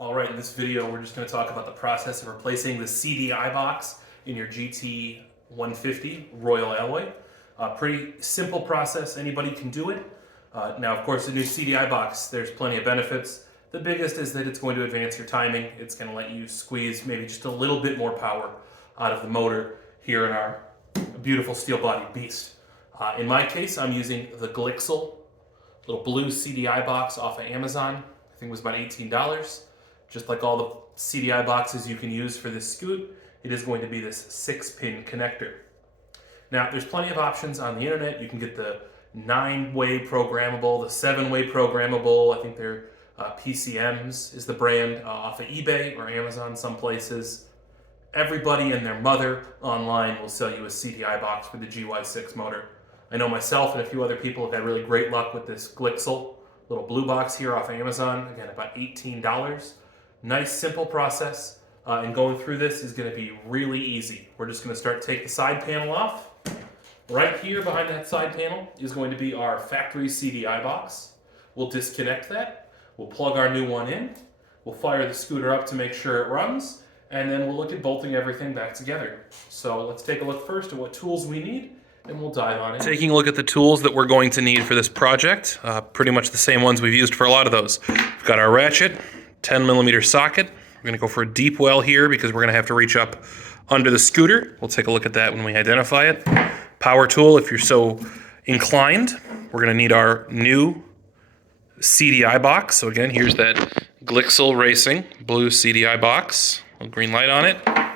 All right, in this video, we're just going to talk about the process of replacing the CDI box in your GT150 Royal Alloy. Pretty simple process, anybody can do it. Now, of course, the new CDI box, there's plenty of benefits. The biggest is that it's going to advance your timing. It's going to let you squeeze maybe just a little bit more power out of the motor here in our beautiful steel-bodied beast. In my case, I'm using the Glixel little blue CDI box off of Amazon. I think it was about $18. Just like all the CDI boxes you can use for this scoot, it is going to be this 6-pin connector. Now, there's plenty of options on the internet. You can get the 9-way programmable, the 7-way programmable. I think they're PCMs is the brand off of eBay or Amazon some places. Everybody and their mother online will sell you a CDI box with the GY6 motor. I know myself and a few other people have had really great luck with this Glixel little blue box here off Amazon. Again, about $18. Nice, simple process, and going through this is going to be really easy. We're just going to take the side panel off. Right here behind that side panel is going to be our factory CDI box. We'll disconnect that. We'll plug our new one in. We'll fire the scooter up to make sure it runs, and then we'll look at bolting everything back together. So let's take a look first at what tools we need, and we'll dive on in. Taking a look at the tools that we're going to need for this project, pretty much the same ones we've used for a lot of those. We've got our ratchet, 10mm socket. We're going to go for a deep well here because we're going to have to reach up under the scooter. We'll take a look at that when we identify it. Power tool, if you're so inclined. We're going to need our new CDI box. So again, here's that Glixel Racing blue CDI box. A little green light on it. Going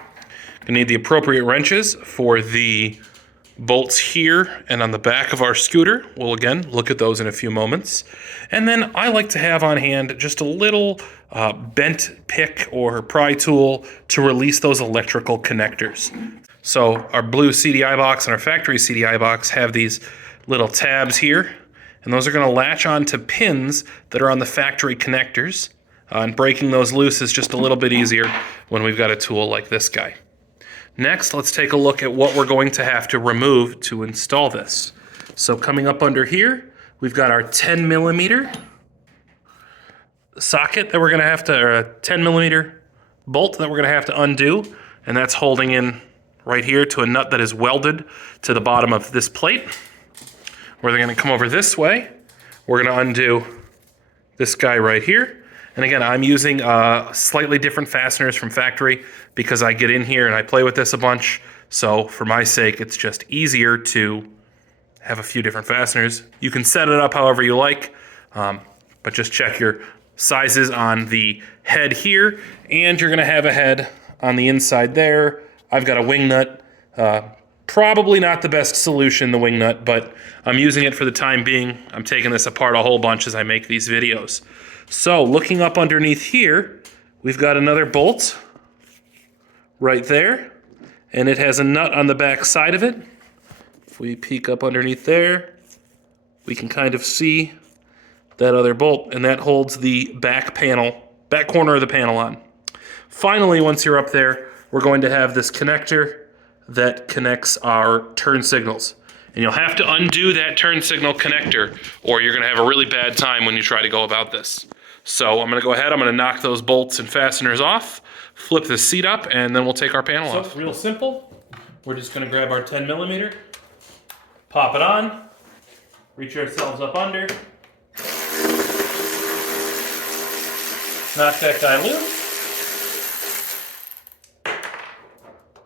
to need the appropriate wrenches for the bolts here and on the back of our scooter. We'll again look at those in a few moments. And then I like to have on hand just a little bent pick or pry tool to release those electrical connectors. So our blue CDI box and our factory CDI box have these little tabs here, and those are going to latch onto pins that are on the factory connectors, and breaking those loose is just a little bit easier when we've got a tool like this guy. Next, let's take a look at what we're going to have to remove to install this. So coming up under here, we've got our 10mm socket that we're going to have to, or a 10mm bolt that we're going to have to undo, and that's holding in right here to a nut that is welded to the bottom of this plate. We're going to come over this way. We're going to undo this guy right here. And again, I'm using slightly different fasteners from factory because I get in here and I play with this a bunch. So for my sake, it's just easier to have a few different fasteners. You can set it up however you like, but just check your sizes on the head here, and you're gonna have a head on the inside there. I've got a wing nut. Probably not the best solution, the wing nut, but I'm using it for the time being. I'm taking this apart a whole bunch as I make these videos. So looking up underneath here, we've got another bolt right there, and it has a nut on the back side of it. If we peek up underneath there, we can kind of see that other bolt, and that holds the back corner of the panel on. Finally, once you're up there, we're going to have this connector that connects our turn signals. And you'll have to undo that turn signal connector, or you're going to have a really bad time when you try to go about this. So I'm going to go ahead, I'm going to knock those bolts and fasteners off, flip the seat up, and then we'll take our panel off. So real simple. We're just going to grab our 10mm, pop it on, reach ourselves up under, knock that guy loose.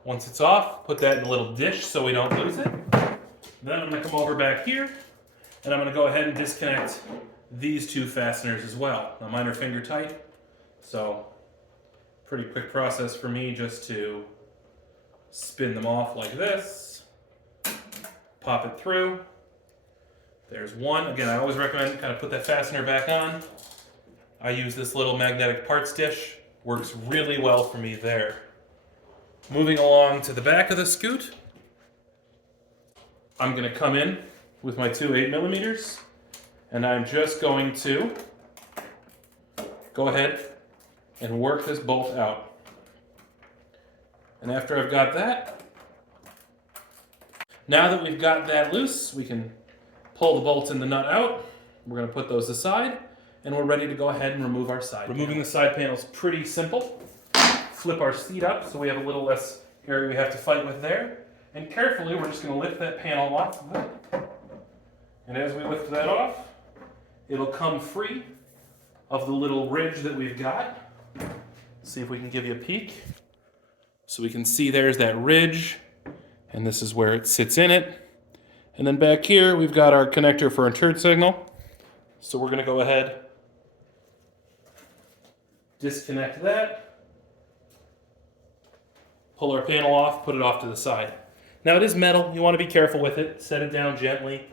Once it's off, put that in a little dish so we don't lose it. Then I'm going to come over back here, and I'm going to go ahead and disconnect these two fasteners as well. Now mine are finger tight, so pretty quick process for me just to spin them off like this, pop it through. There's one. Again, I always recommend kind of put that fastener back on. I use this little magnetic parts dish. Works really well for me there. Moving along to the back of the scoot, I'm going to come in with my two 8mm, and I'm just going to go ahead and work this bolt out. And after I've got that, now that we've got that loose, we can pull the bolts and the nut out. We're going to put those aside, and we're ready to go ahead and remove our side panel. Removing the side panel is pretty simple. Flip our seat up so we have a little less area we have to fight with there. And carefully, we're just going to lift that panel off. And as we lift that off, it'll come free of the little ridge that we've got. See if we can give you a peek. So we can see there's that ridge, and this is where it sits in it. And then back here, we've got our connector for our turn signal. So we're going to go ahead, disconnect that, pull our panel off, put it off to the side. Now it is metal, you want to be careful with it. Set it down gently,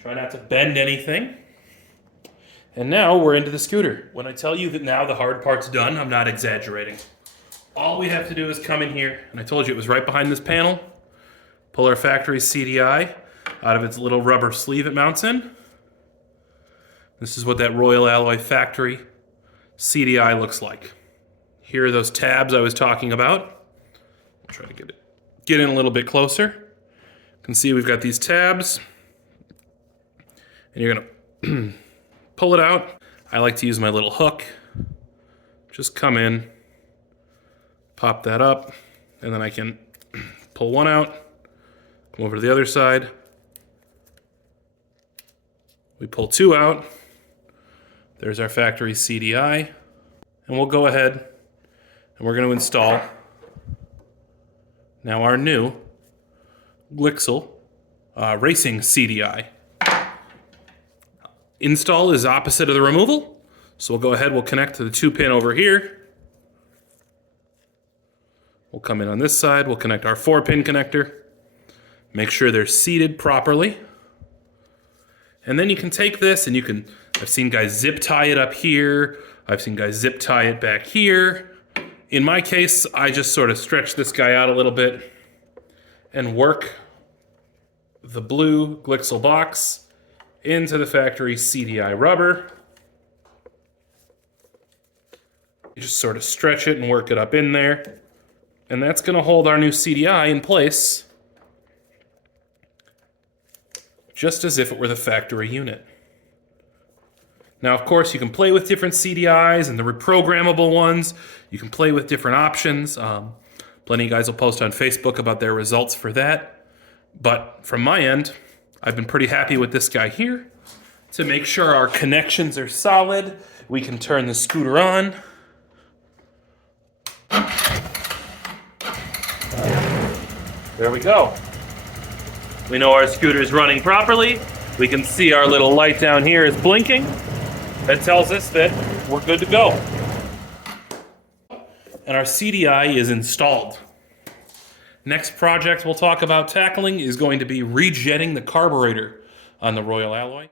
try not to bend anything. And now we're into the scooter. When I tell you that now the hard part's done, I'm not exaggerating. All we have to do is come in here, and I told you it was right behind this panel, pull our factory CDI out of its little rubber sleeve it mounts in. This is what that Royal Alloy factory CDI looks like. Here are those tabs I was talking about. I'll try to get in a little bit closer. You can see we've got these tabs, and you're gonna pull it out. I like to use my little hook. Just come in, pop that up, and then I can pull one out, come over to the other side. We pull two out. There's our factory CDI. And we'll go ahead and we're going to install now our new Glixel Racing CDI. Install is opposite of the removal. So we'll go ahead, we'll connect to the 2-pin over here. We'll come in on this side, we'll connect our 4-pin connector. Make sure they're seated properly. And then you can take this and you can, I've seen guys zip tie it up here. I've seen guys zip tie it back here. In my case, I just sort of stretch this guy out a little bit and work the blue Glixel box into the factory CDI rubber. You just sort of stretch it and work it up in there. And that's going to hold our new CDI in place, just as if it were the factory unit. Now, of course, you can play with different CDIs and the reprogrammable ones. You can play with different options. Plenty of guys will post on Facebook about their results for that. But from my end, I've been pretty happy with this guy here. To make sure our connections are solid, we can turn the scooter on. There we go. We know our scooter is running properly. We can see our little light down here is blinking. That tells us that we're good to go. And our CDI is installed. Next project we'll talk about tackling is going to be rejetting the carburetor on the Royal Alloy.